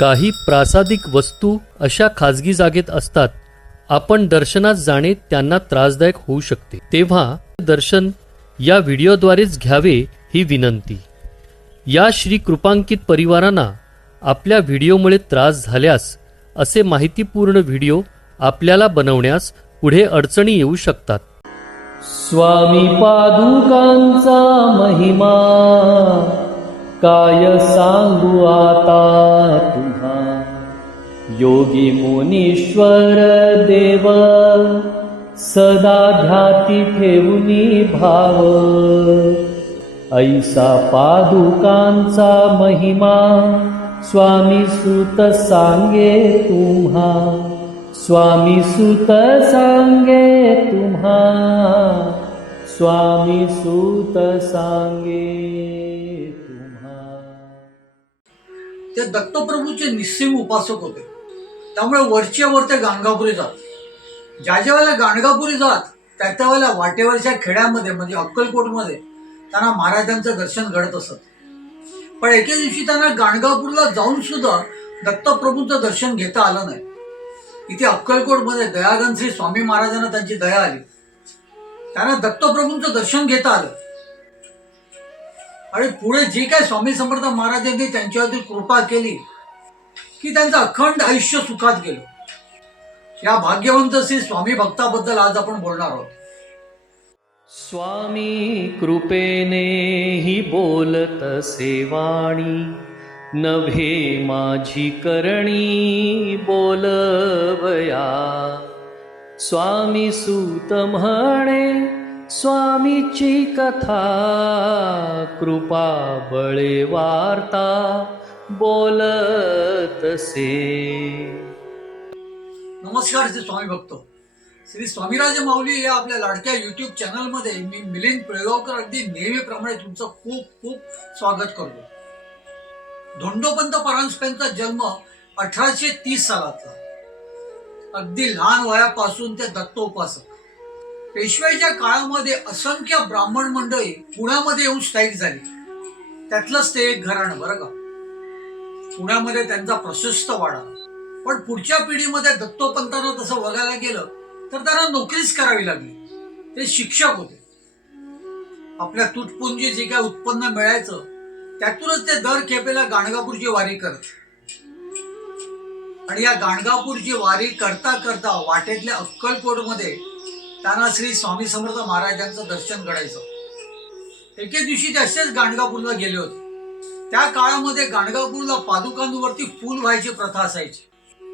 काही प्रासादिक वस्तू अशा खाजगी जागेत असतात. आपण दर्शनात जाणे त्यांना त्रासदायक होऊ शकते. तेव्हा दर्शन या व्हिडिओद्वारेच घ्यावे ही विनंती. या श्री कृपांकित परिवारांना आपल्या व्हिडिओमुळे त्रास झाल्यास असे माहितीपूर्ण व्हिडिओ आपल्याला बनवण्यास पुढे अडचणी येऊ शकतात. स्वामी पादुकांचा महिमा. काय सांगू आता तुम्हा योगी मुनीश्वर देव सदा ध्याती ठेवूनी भाव ऐसा पादुकांचा महिमा स्वामी सुत सांगे तुम्हा. स्वामी सुत सांगे तुम्हा. स्वामी सुत सांगे ते दत्तप्रभूचे निस्सीम उपासक होते. त्यामुळे वरच्या वर ते गाणगापुरी जात. ज्या ज्या वेळेला गाणगापुरी जात त्या त्या वेळेला वाटेवरच्या खेड्यामध्ये म्हणजे अक्कलकोटमध्ये त्यांना महाराजांचं दर्शन घडत असत. पण एके दिवशी त्यांना गाणगापूरला जाऊन सुद्धा दत्तप्रभूंचं दर्शन घेता आलं नाही. इथे अक्कलकोटमध्ये दयागन श्री स्वामी महाराजांना त्यांची दया आली. त्यांना दत्तप्रभूंचं दर्शन घेता आलं. आणि पुढे जी काय स्वामी समर्थ महाराजांनी त्यांच्यावरती कृपा केली की त्यांचं अखंड आयुष्य सुखात गेलं. या भाग्यवंत श्री स्वामी भक्ताबद्दल आज आपण बोलणार आहोत. स्वामी कृपेने ही बोलत सेवाणी नभे माझी करणी बोलवया. स्वामी सूत म्हणे स्वामीची कथा कृपा बळे वार्ता बोलत से नमस्कार श्री स्वामी भक्त. श्री स्वामीराज माऊली या आपल्या लाडक्या युट्यूब चॅनलमध्ये मी मिलिंद पिळगावकर अगदी नेहमीप्रमाणे तुमचं खूप खूप स्वागत करतो. धोंडोपंत परांजपेंचा जन्म अठराशे तीस सालातला. अगदी लहान वयापासून ते दत्तोपासक पेशव्याच्या काळामध्ये असंख्य ब्राह्मण मंडळी पुण्यामध्ये येऊन स्थायिक झाली. त्यातलंच ते एक घराणं बरं का? पुण्यामध्ये त्यांचा प्रशस्त वाडा. पण पुढच्या पिढीमध्ये दत्तोपंतांना तसं बघायला गेलं तर त्यांना नोकरीच करावी लागली. ते शिक्षक होते. आपल्या तुटपुंजी जे काय उत्पन्न मिळायचं त्यातूनच ते दर खेपेला गाणगापूरची वारी करत. आणि या गाणगापूरची वारी करता करता वाटेतल्या अक्कलकोटमध्ये त्यांना श्री स्वामी समर्थ महाराजांचं दर्शन घडायचं. एके दिवशी ते असेच गाणगापूरला गेले होते. त्या काळामध्ये गाणगापूरला पादुकांवरती फूल व्हायची प्रथा असायची.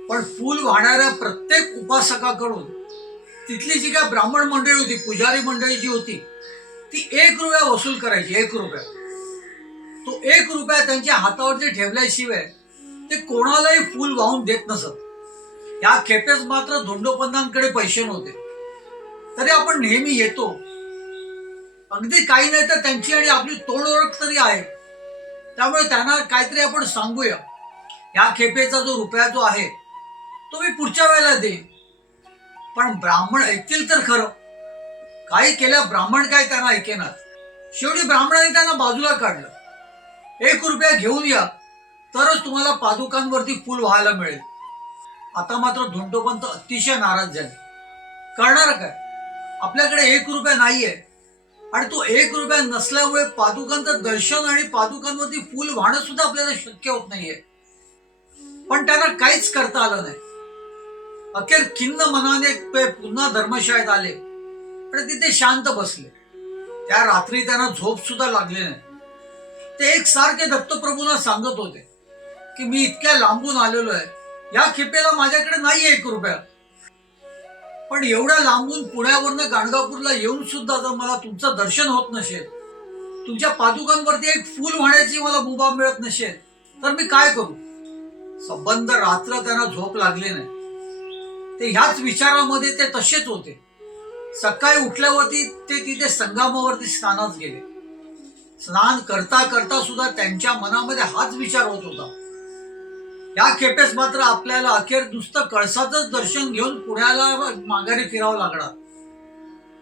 पण फूल वाहणाऱ्या प्रत्येक उपासकाकडून तिथली जी काय ब्राह्मण मंडळी होती पुजारी मंडळी जी होती ती एक रुपया वसूल करायची एक रुपया. तो एक रुपया त्यांच्या हातावरती ठेवल्याशिवाय ते कोणालाही फूल वाहून देत नसत. या खेपेस मात्र धोंडोपंतांकडे पैसे नव्हते. तरी आपण नेहमी येतो. अगदी काही नाही तर त्यांची आणि आपली तोड ओळख तरी आहे. त्यामुळे त्यांना काहीतरी आपण सांगूया. ह्या खेपेचा जो रुपया जो आहे तो मी पुढच्या वेळेला देईन. पण ब्राह्मण ऐकतील तर खरं. काही केल्या ब्राह्मण काय त्यांना ऐकेनात शेवटी ब्राह्मणाने त्यांना बाजूला काढलं. एक रुपया घेऊन या तरच तुम्हाला पादुकांवरती फुल व्हायला मिळेल. आता मात्र धोंडोपंत अतिशय नाराज झाले. करणार काय? आपल्याकडे एक रुपया नाहीये. आणि तो एक रुपया नसल्यामुळे पादुकांचं दर्शन आणि पादुकांवरती फुल वाहणं सुद्धा आपल्याला शक्य होत नाहीये. पण त्यांना काहीच करता आलं नाही. अखेर खिन्न मनाने ते पुन्हा धर्मशाळेत आले. आणि तिथे शांत बसले. त्या रात्री त्यांना झोप सुद्धा लागली नाही. ते एक सारखे दत्तप्रभूंना सांगत होते की मी इतक्या लांबून आलेलो आहे या खेपेला माझ्याकडे नाही एक रुपया. पण एवढ्या लांबून पुण्यावरनं गाणगापूरला येऊन सुद्धा जर मला तुमचं दर्शन होत नसेल तुमच्या पादुकांवरती एक फूल वाहण्याची मला मुभा मिळत नसेल तर मी काय करू? संबंध रात्र त्यांना झोप लागली नाही. ते ह्याच विचारामध्ये ते तसेच होते. सकाळी उठल्यावरती ते तिथे संगमावरती स्नानात गेले. स्नान करता करता सुद्धा त्यांच्या मनामध्ये हाच विचार होत होता. या खेपेस मात्र आपल्याला अखेर नुसतं कळसाचंच दर्शन घेऊन पुण्याला माघारी फिरावं लागणार.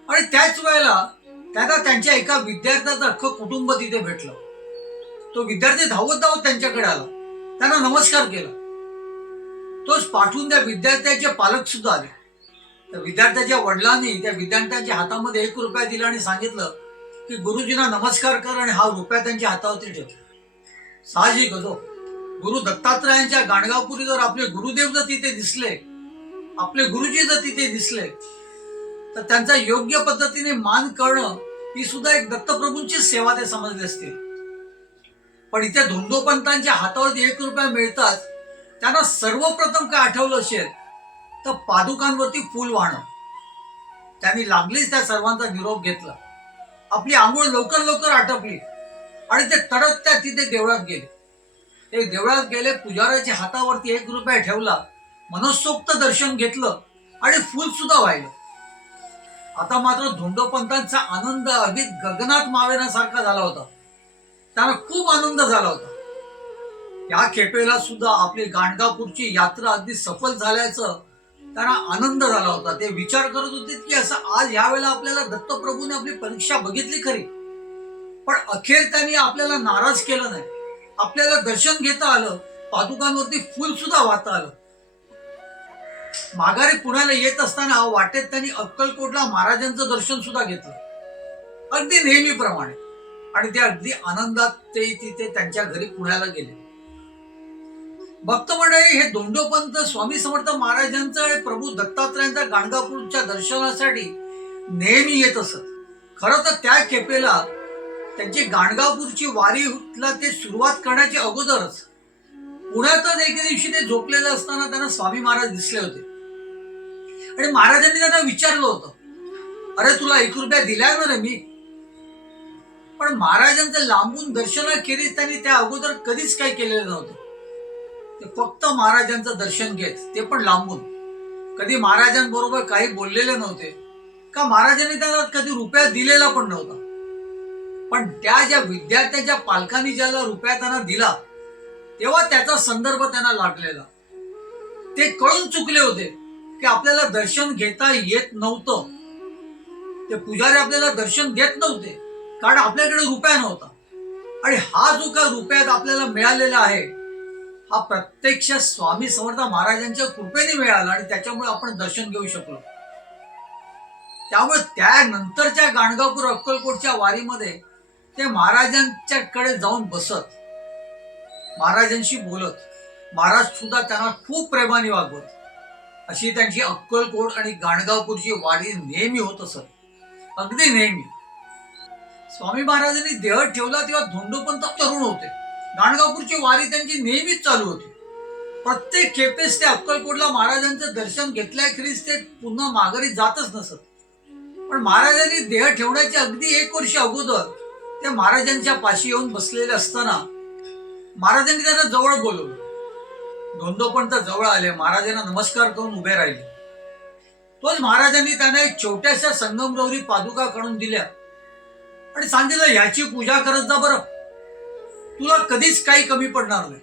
आणि त्याच वेळेला त्यांना त्यांच्या एका विद्यार्थ्याचं अख्खं कुटुंब तिथे भेटलं. तो विद्यार्थी धावत धावत त्यांच्याकडे आला. त्यांना नमस्कार केला. तोच पाठवून त्या विद्यार्थ्याचे पालक सुद्धा आले. त्या विद्यार्थ्याच्या वडिलांनी त्या विद्यार्थ्यांच्या हातामध्ये एक रुपया दिला आणि सांगितलं की गुरुजींना नमस्कार कर आणि हा रुपया त्यांच्या हातावरती ठेव. साहजिक होतो. गुरु दत्तात्रयांच्या गाणगावपुरी जर आपले गुरुदेव जर तिथे दिसले आपले गुरुजी जर तिथे दिसले तर त्यांचा योग्य पद्धतीने मान करणं ही सुद्धा एक दत्तप्रभूंची सेवा ते समजले असतील. पण इथे धोंडोपंतांच्या हातावर एक रुपया मिळतात त्यांना सर्वप्रथम काय आठवलं असेल तर पादुकांवरती फूल वाहणं. त्यांनी लागलीच त्या सर्वांचा निरोप घेतला. आपली आंघोळ लवकर लवकर आटपली आणि ते तडक त्या तिथे देवळात गेले. ते देवळात गेले पुजाऱ्याच्या हातावरती एक रुपया ठेवला मनसोक्त दर्शन घेतलं आणि फूल सुद्धा वाहिलं. आता मात्र धोंडोपंतांचा आनंद अगदी गगनात मावेण्यासारखा झाला होता. त्यांना खूप आनंद झाला होता. या खेपेला सुद्धा आपली गाणगापूरची यात्रा अगदी सफल झाल्याचं त्यांना आनंद झाला होता. ते विचार करत होते की असं आज यावेळेला आपल्याला दत्तप्रभूने आपली परीक्षा बघितली खरी. पण अखेर त्यांनी आपल्याला नाराज केलं नाही. आपल्याला दर्शन घेता आलं पादुकांवरती फुल सुद्धा वाहता आलं. माघारी पुण्याला येत असताना वाटेत त्यांनी अक्कलकोटला महाराजांचं दर्शन सुद्धा घेतलं. अगदी नेहमीप्रमाणे. आणि ते अगदी आनंदात ते तिथे त्यांच्या घरी पुण्याला गेले. भक्त मंडळी हे दोंडोपंत स्वामी समर्थ महाराजांचं आणि प्रभू दत्तात्रयांच्या गाणगापूरच्या दर्शनासाठी नेहमी येत असत. खरं तर त्या खेपेला त्यांची गाणगापूरची वारीला ते सुरुवात करण्याच्या अगोदरच. पुण्यातच एके दिवशी ते झोपलेले असताना त्यांना स्वामी महाराज दिसले होते. आणि महाराजांनी त्यांना विचारलं होतं अरे तुला एक रुपया दिलाय ना रे मी. पण महाराजांचं लांबून दर्शनाखेरीज त्यांनी त्या अगोदर कधीच काही केलेलं नव्हतं. ते फक्त महाराजांचं दर्शन घेत ते पण लांबून. कधी महाराजांबरोबर काही बोललेले नव्हते का महाराजांनी त्यांना कधी रुपया दिलेला पण नव्हता. पण त्या ज्या विद्यार्थ्याच्या पालकांनी ज्याला रुपया त्यांना दिला तेव्हा त्याचा संदर्भ त्यांना लागलेला. ते कळून चुकले होते की आपल्याला दर्शन घेता येत नव्हतं. ते पुजारी आपल्याला दर्शन देत नव्हते कारण आपल्याकडे रुपया नव्हता. आणि हा जो का रुपयात आपल्याला मिळालेला आहे हा प्रत्यक्ष स्वामी समर्थ महाराजांच्या कृपेने मिळाला आणि त्याच्यामुळे आपण दर्शन घेऊ शकलो. त्यामुळे त्यानंतरच्या गाणगापूर अक्कलकोटच्या वारीमध्ये ते महाराजांच्याकडे जाऊन बसत. महाराजांशी बोलत. महाराज सुद्धा त्यांना खूप प्रेमाने वागवत. अशी त्यांची अक्कलकोट आणि गाणगापूरची वारी नेहमी होत असत. अगदी नेहमी. स्वामी महाराजांनी देह ठेवला तेव्हा धोंडोपंत तरुण होते. गाणगापूरची वारी त्यांची नेहमीच चालू होती. प्रत्येक खेपेस ते अक्कलकोटला महाराजांचं दर्शन घेतल्याखेरीज ते पुन्हा माघारी जातच नसत. पण महाराजांनी देह ठेवण्याच्या अगदी एक वर्ष अगोदर त्या महाराजांच्या पाशी येऊन बसलेले असताना महाराजांनी त्यांना जवळ बोलवलं. धोंदो पण तर जवळ आले. महाराजांना नमस्कार करून उभे राहिले. तोच महाराजांनी त्यांना एक छोट्याशा संगमरवरी पादुका काढून दिल्या. आणि सांगितलं ह्याची पूजा करत जा बरं. तुला कधीच काही कमी पडणार नाही.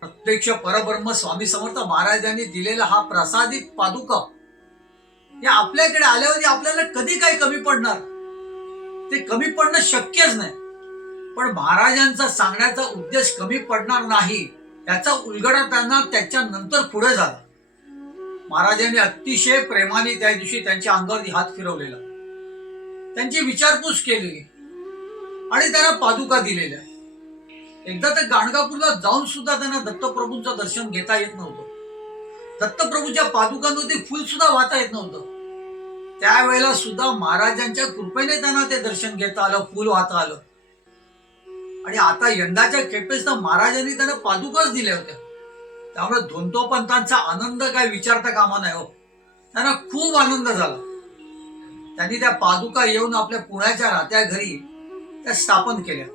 प्रत्यक्ष परब्रह्म स्वामी समर्थ महाराजांनी दिलेला हा प्रसादित पादुका या आपल्याकडे आल्यावर आपल्याला कधी काही कमी पडणार? ते कमी पडणं शक्यच नाही. पण महाराजांचा सांगण्याचा उद्देश कमी पडणार नाही याचा उलगडा त्यांना त्याच्यानंतर पुढे झाला. महाराजांनी अतिशय प्रेमाने त्या दिवशी त्यांच्या अंगावरती हात फिरवलेला. त्यांची विचारपूस केलेली आणि त्यांना पादुका दिलेल्या. एकदा तर गाणगापूरला जाऊन सुद्धा त्यांना दत्तप्रभूंचं दर्शन घेता येत नव्हतं. दत्तप्रभूच्या पादुकांवरती फुल सुद्धा वाहता येत नव्हतं. त्यावेळेला सुद्धा महाराजांच्या कृपेने त्यांना ते दर्शन घेता आलं फुल वाहता आलं. आणि आता यंदाच्या खेपेस महाराजांनी त्यांना पादुकाच दिल्या होत्या. त्यामुळे धोंतोपंतांचा आनंद काय विचारता कामा नाही हो. त्यांना खूप आनंद झाला. त्यांनी त्या पादुका येऊन आपल्या पुण्याच्या राहत्या घरी त्या स्थापन केल्या.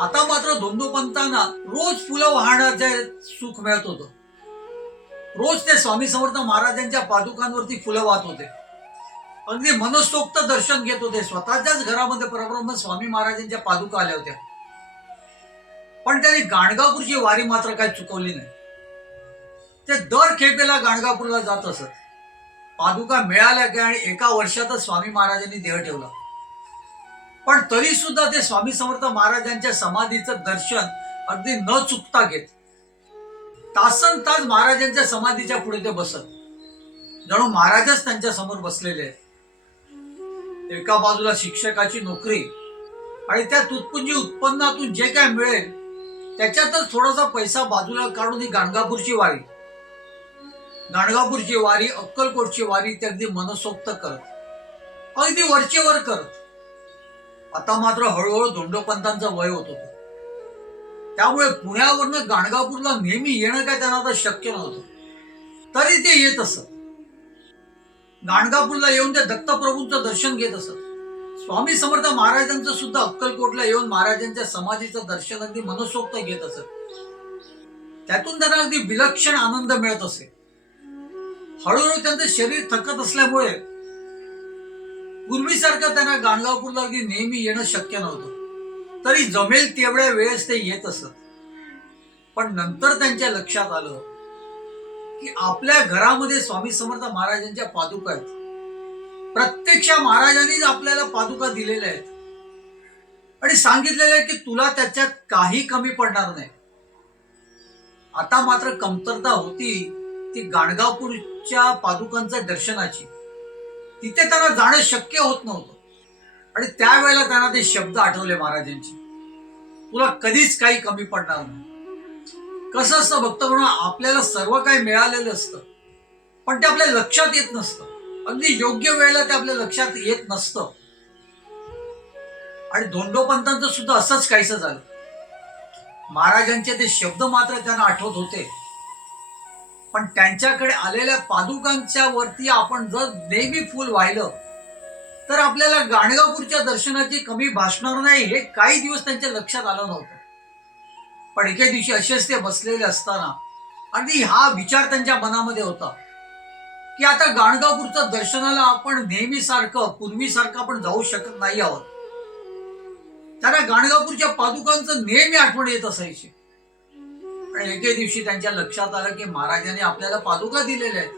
आता मात्र धोंदोपंतांना रोज फुलं वाहण्याचे सुख मिळत होतं. रोज ते स्वामी समर्थ महाराजांच्या पादुकांवरती फुलं वाहत होते. अगदी मनसोक्त दर्शन घेत होते. स्वतःच्याच घरामध्ये परब्रह्म स्वामी महाराजांच्या पादुका आल्या होत्या. पण त्यांनी गाणगापूरची वारी मात्र काही चुकवली नाही. ते दर खेपेला गाणगापूरला जात असत. पादुका मिळाल्या काय आणि एका वर्षातच स्वामी महाराजांनी देह ठेवला. पण तरी सुद्धा ते स्वामी समर्थ महाराजांच्या समाधीचं दर्शन अगदी न चुकता घेत. तासन तास महाराजांच्या समाधीच्या पुढे ते बसत. जणू महाराजच त्यांच्यासमोर बसलेले आहेत. एका बाजूला शिक्षकाची नोकरी आणि त्या तुतपुंजी उत्पन्नातून जे काय मिळेल त्याच्यातच थोडासा पैसा बाजूला काढून ही गाणगापूरची वारी. गाणगापूरची वारी अक्कलकोटची वारी ते अगदी मनसोक्त करत. अगदी वरचेवर करत. आता मात्र हळूहळू धोंडोपंतांचं वय होत होतं. त्यामुळे पुण्यावरनं गाणगापूरला नेहमी येणं काय त्यांना आता शक्य नव्हतं. तरी ते येत असत. गाणगापूरला येऊन ते दत्तप्रभूंचं दर्शन घेत असत. स्वामी समर्थ महाराजांचं सुद्धा अक्कलकोटला येऊन महाराजांच्या समाधीचं दर्शन अगदी मनसोक्त घेत असत. त्यातून त्यांना अगदी विलक्षण आनंद मिळत असे. हळूहळू त्यांचं शरीर थकत असल्यामुळे पूर्वीसारखं त्यांना गाणगापूरला अगदी नेहमी येणं शक्य नव्हतं. तरी जमेल तेवढ्या वेळेस ते येत असत. पण नंतर त्यांच्या लक्षात आलं की आपल्या घरामध्ये स्वामी समर्थ महाराजांच्या पादुका आहेत. प्रत्यक्ष महाराजांनीच आपल्याला पादुका दिलेल्या आहेत. आणि सांगितलेलं आहे की तुला त्याच्यात काही कमी पडणार नाही. आता मात्र कमतरता होती ती गाणगापूरच्या पादुकांच्या दर्शनाची. तिथे त्यांना जाणं शक्य होत नव्हतं. आणि त्यावेळेला त्यांना ते शब्द आठवले महाराजांची. तुला कधीच काही कमी पडणार नाही. कसं असतं भक्त म्हणून आपल्याला सर्व काही मिळालेलं असतं. पण ते आपल्या लक्षात येत नसतं. अगदी योग्य वेळेला ते आपल्या लक्षात येत नसतं. आणि धोंडोपंतांचं सुद्धा असंच काहीसं झालं. महाराजांचे ते शब्द मात्र त्यांना आठवत होते. पण त्यांच्याकडे आलेल्या पादुकांच्या वरती आपण जर नेहमी फुल वाहिलं तर आपल्याला गाणगापूरच्या दर्शनाची कमी भासणार नाही हे काही दिवस त्यांच्या लक्षात आलं नव्हतं. पण एके दिवशी असेच ते बसलेले असताना. अगदी हा विचार त्यांच्या मनामध्ये होता. की आता गाणगापूरचं दर्शनाला आपण नेहमीसारखं पूर्वीसारखं आपण जाऊ शकत नाही आहोत. त्यांना गाणगापूरच्या पादुकांचं नेहमी आठवण येत असायची. आणि एके दिवशी त्यांच्या लक्षात आलं की महाराजांनी आपल्याला पादुका दिलेल्या आहेत.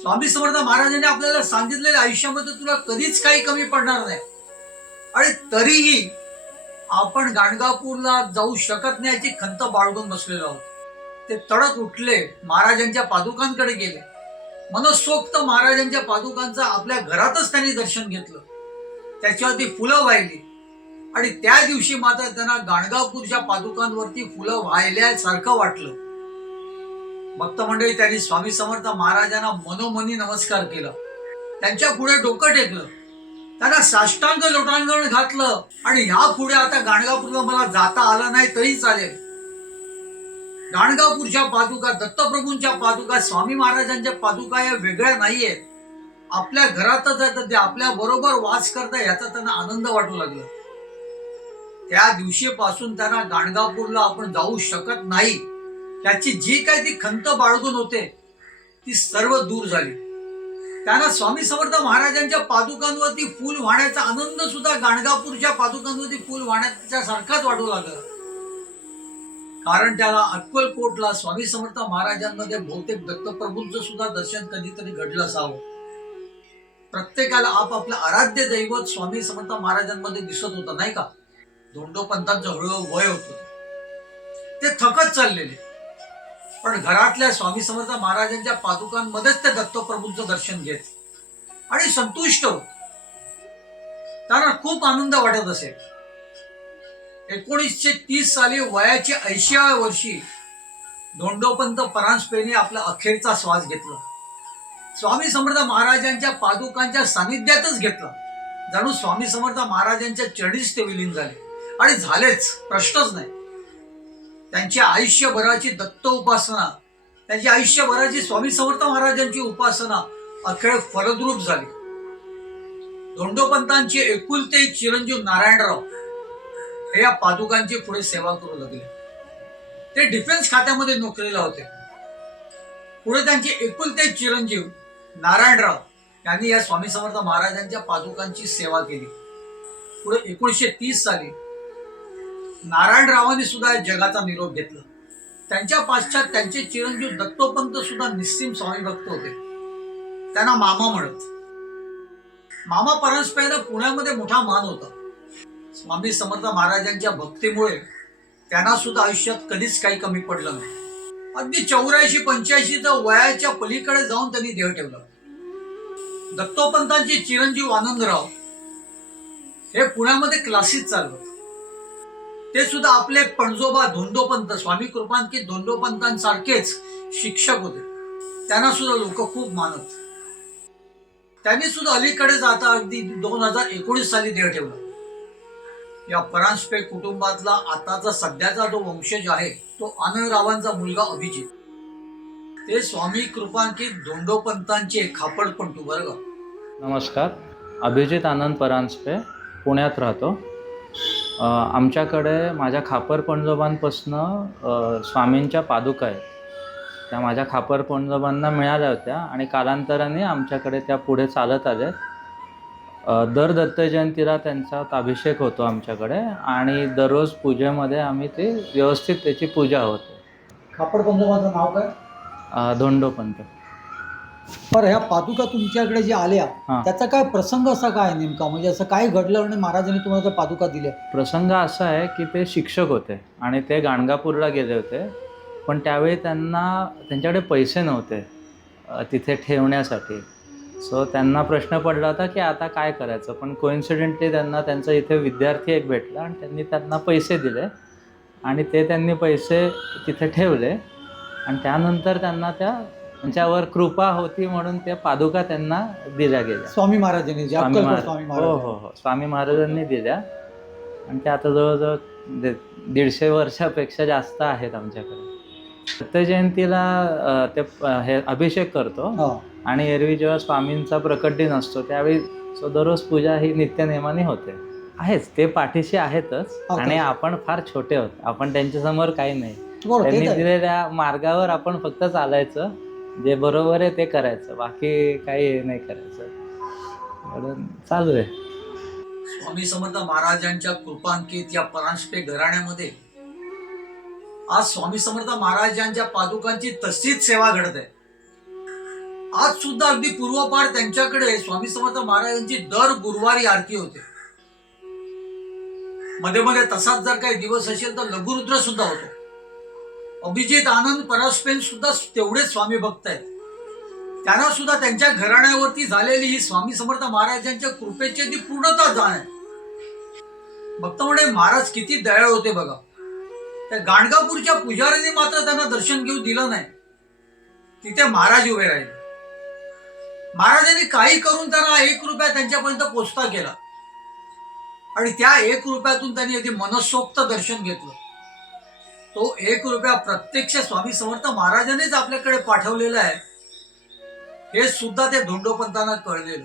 स्वामी समर्थ महाराजांनी आपल्याला सांगितलेल्या आयुष्यामध्ये तुला कधीच काही कमी पडणार नाही. आणि तरीही आपण गाणगापूरला जाऊ शकत नाही याची खंत बाळगून बसलेलो आहोत. ते तडक उठले महाराजांच्या पादुकांकडे गेले. मनसोक्त महाराजांच्या पादुकांचं आपल्या घरातच त्यांनी दर्शन घेतलं. त्याच्यावरती फुलं वाहिली. आणि त्या दिवशी मात्र त्यांना गाणगापूरच्या पादुकांवरती फुलं वाहिल्यासारखं वाटलं. भक्त मंडळी त्यांनी स्वामी समर्थ महाराजांना मनोमनी नमस्कार केला. त्यांच्या पुढे डोकं टेकलं. त्यांना साष्टांग लोटांगण घातलं आणि ह्या पुढे आता गाणगापूरला मला जाता आलं नाही तरी चालेल. गाणगापूरच्या पादुका दत्तप्रभूंच्या पादुका स्वामी महाराजांच्या पादुका या वेगळ्या नाहीयेत. आपल्या घरातच आहेत ते आपल्या बरोबर वास करता याचा त्यांना आनंद वाटू लागला. त्या दिवशीपासून त्यांना गाणगापूरला आपण जाऊ शकत नाही. त्याची जी काय ती खंत बाळगून होते ती सर्व दूर झाली. त्यांना स्वामी समर्थ महाराजांच्या पादुकांवरती फुल वाहण्याचा आनंद सुद्धा गाणगापूरच्या पादुकांवरती फुल वाहण्याच्या सारखाच वाटू लागला. कारण त्याला अक्कलकोटला स्वामी समर्थ महाराजांमध्ये बहुतेक दत्तप्रभूंचं सुद्धा दर्शन कधीतरी घडलं असावं. प्रत्येकाला आपापलं आराध्य दैवत स्वामी समर्थ महाराजांमध्ये दिसत होतं नाही का? धोंडोपंतांचं हळूहळू वय होत. ते थकत चाललेले. पण घरातल्या स्वामी समर्थ महाराजांच्या पादुकांमध्येच ते दत्तप्रभूंचं दर्शन घेत. आणि संतुष्ट होत. त्यांना खूप आनंद वाटत असेल एकोणीसशे तीस साली वयाच्या ऐंशीव्या वर्षी धोंडोपंत परांजपेने आपला अखेरचा श्वास घेतला. स्वामी समर्थ महाराजांच्या पादुकांच्या सानिध्यातच घेतला. जणू स्वामी समर्थ महाराजांच्या चरणीच ते विलीन झाले. आणि झालेच प्रश्नच नाही. त्यांच्या आयुष्यभराची दत्त उपासना त्यांची आयुष्यभराची स्वामी समर्थ महाराजांची उपासना अखेर फलद्रूप झाली. धोंडोपंतांचे एकुलते चिरंजीव नारायणराव हे या पादुकांची पुढे सेवा करू लागले. ते डिफेन्स खात्यामध्ये नोकरीला होते. पुढे त्यांचे एकुलते चिरंजीव नारायणराव यांनी या स्वामी समर्थ महाराजांच्या पादुकांची सेवा केली. पुढे एकोणीसशे तीस साली नारायणरावांनी सुद्धा जगाचा निरोप घेतला. त्यांच्या पाश्चात त्यांचे चिरंजीव दत्तोपंत सुद्धा निस्सिम स्वामी भक्त होते. त्यांना मामा म्हणत. मामा परांजपेला पुण्यामध्ये मोठा मान होता. स्वामी समर्थ महाराजांच्या भक्तीमुळे त्यांना सुद्धा आयुष्यात कधीच काही कमी पडलं नाही. अगदी चौऱ्याऐंशी पंच्याऐंशीच्या वयाच्या पलीकडे जाऊन त्यांनी देह ठेवला. दत्तोपंतांचे चिरंजीव आनंदराव हे पुण्यामध्ये क्लासेस चालवत. ते सुद्धा आपले पणजोबा धोंडोपंत स्वामी कृपांकित धोंडोपंतांसारखेच शिक्षक होते. त्यांना सुद्धा लोक खूप मानत. त्यांनी सुद्धा अलीकडेच आता अगदी दोन हजार एकोणीस साली देह ठेवला. या परांजपे कुटुंबातला आताचा सध्याचा जो वंशज आहे तो आनंदरावांचा मुलगा अभिजित. ते स्वामी कृपांकित धोंडोपंतांचे खापडपंटू बरं नमस्कार. अभिजित आनंद परांजपे पुण्यात राहतो. आमच्याकडे माझ्या खापर पणजोबांपासनं स्वामींच्या पादुका आहेत. त्या माझ्या खापर पणजोबांना मिळाल्या होत्या आणि कालांतराने आमच्याकडे त्या पुढे चालत आल्या दर दत्त जयंतीला त्यांचा अभिषेक होतो आमच्याकडे आणि दररोज पूजेमध्ये आम्ही ते व्यवस्थित त्याची पूजा होते. खापड पंजोबाचं नाव काय? धोंडोपंत. पर ह्या पादुका तुमच्याकडे जे आल्या हां. त्याचा काय प्रसंग असा काय नेमका? म्हणजे असं काय घडलं आणि महाराजांनी तुम्हाला त्या पादुका दिल्या? प्रसंग असा आहे की ते शिक्षक होते आणि ते गाणगापूरला गेले होते. पण त्यावेळी त्यांना त्यांच्याकडे पैसे नव्हते अ, तिथे ठेवण्यासाठी. सो त्यांना प्रश्न पडला होता की आता काय करायचं? पण कोइन्सिडेंटली त्यांना त्यांचा इथे विद्यार्थी एक भेटला आणि त्यांनी त्यांना पैसे दिले. आणि ते त्यांनी पैसे तिथे ठेवले. आणि त्यानंतर त्यांना त्या त्यांच्यावर कृपा होती म्हणून त्या पादुका त्यांना दिल्या गेल्या. स्वामी महाराजांनी जे स्वामी अक्कलकोट महाराज. स्वामी हो महाराज. हो हो. स्वामी महाराजांनी दिल्या. आणि त्या आता जवळजवळ दे- दीडशे वर्षापेक्षा जास्त आहेत आमच्याकडे. दत्त जयंतीला अ, ते हे अभिषेक करतो. हा. आणि एरवी जेव्हा स्वामींचा प्रकट दिन असतो त्यावेळी दररोज पूजा ही नित्यनेमाने होते. आहेच ते पाठीशी आहेतच. हा, आणि. आपण फार छोटे आहोत. आपण त्यांच्यासमोर काही नाही. बरोबर, ते त्यांनी तर आहे. दिलेल्या मार्गावर आपण फक्त चालायचं. जे बरोबर आहे ते करायचं बाकी काही हे नाही करायचं. म्हणून चालू आहे. स्वामी समर्थ महाराजांच्या कृपांकित या परांजपे घराण्यामध्ये आज स्वामी समर्थ महाराजांच्या पादुकांची तशीच सेवा घडत आहे. आज सुद्धा अगदी पूर्वपार त्यांच्याकडे स्वामी समर्थ महाराजांची दर गुरुवारी आरती होते. मध्ये मध्ये तसाच जर काही दिवस असेल तर लघुरुद्र सुद्धा होतो. अभिजित आनंद परास्पेन सुद्धा तेवढेच स्वामी भक्त आहेत. त्यांना सुद्धा त्यांच्या घराण्यावरती झालेली ही स्वामी समर्थ महाराजांच्या कृपेची ती पूर्णता जाण आहे. भक्त म्हणजे महाराज किती दयाळ होते बघा. त्या गाणगापूरच्या पुजाऱ्यांनी मात्र त्यांना दर्शन घेऊ दिलं नाही. तिथे महाराज उभे राहिले. महाराजांनी काही करून त्यांना एक रुपया त्यांच्यापर्यंत पोचता केला. आणि त्या एक रुपयातून त्यांनी अगदी मनसोक्त दर्शन घेतलं. तो एक रुपया प्रत्यक्ष स्वामी समर्थ महाराजांनीच आपल्याकडे पाठवलेला आहे. हे सुद्धा ते धोंडोपंतांना कळलेलं.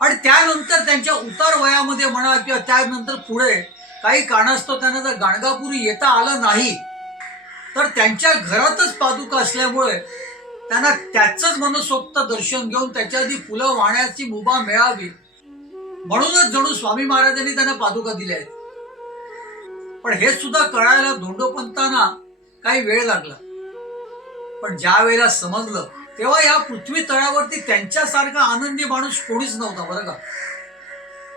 आणि त्यानंतर त्यांच्या उतार वयामध्ये म्हणा किंवा त्यानंतर पुढे काही कारणास्तव त्यांना जर गाणगापुरी येता आलं नाही तर त्यांच्या घरातच पादुका असल्यामुळे त्यांना त्याचंच मनसोक्त दर्शन घेऊन त्याच्या आधी फुलं वाहण्याची मुभा मिळावी. म्हणूनच जणू स्वामी महाराजांनी त्यांना पादुका दिल्या आहेत. पण हे सुद्धा कळायला धोंडोपंतांना काही वेळ लागला. पण ज्या वेळेला समजलं तेव्हा या पृथ्वी तळावरती त्यांच्यासारखा आनंदी माणूस कोणीच नव्हता बरं का?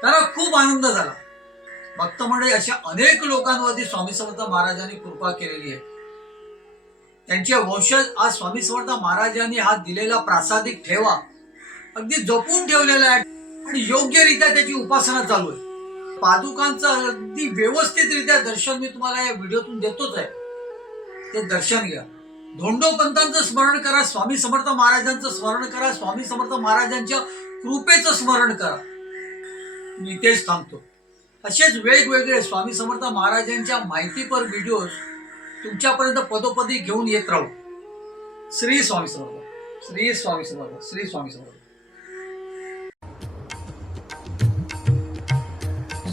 त्याला खूप आनंद झाला. भक्त मंडळी अशा अनेक लोकांवरती स्वामी समर्थ महाराजांनी कृपा केलेली आहे. त्यांचे वंशज आज स्वामी समर्थ महाराजांनी हा दिलेला प्रासादिक ठेवा अगदी जपून ठेवलेला आहे. आणि योग्यरित्या त्याची उपासना चालू आहे. पादुकांचं अगदी व्यवस्थितरित्या दर्शन मी तुम्हाला या व्हिडिओतून देतोच आहे. ते दर्शन घ्या. धोंडोपंतांचं स्मरण करा स्वामी समर्थ महाराजांचं स्मरण करा स्वामी समर्थ महाराजांच्या कृपेचं स्मरण करा. मी तेच सांगतो असेच वेगवेगळे स्वामी समर्थ महाराजांच्या माहितीपर व्हिडिओज तुमच्यापर्यंत पदोपदी घेऊन येत राहू. श्री स्वामी समर्थ. श्री स्वामी समर्थ. श्री स्वामी समर्थ.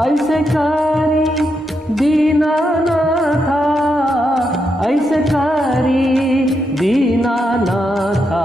ऐसे करी दीनानाथा ऐसे करी दीनानाथा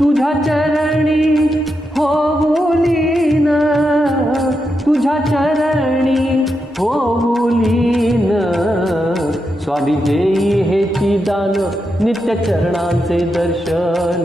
तुझ्या चरणी होऊलीन तुझ्या चरणी होऊलीन स्वामी देई हेची दान नित्य चरणांचे दर्शन.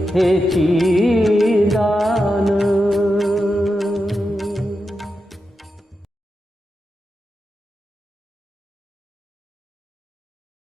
हेची दान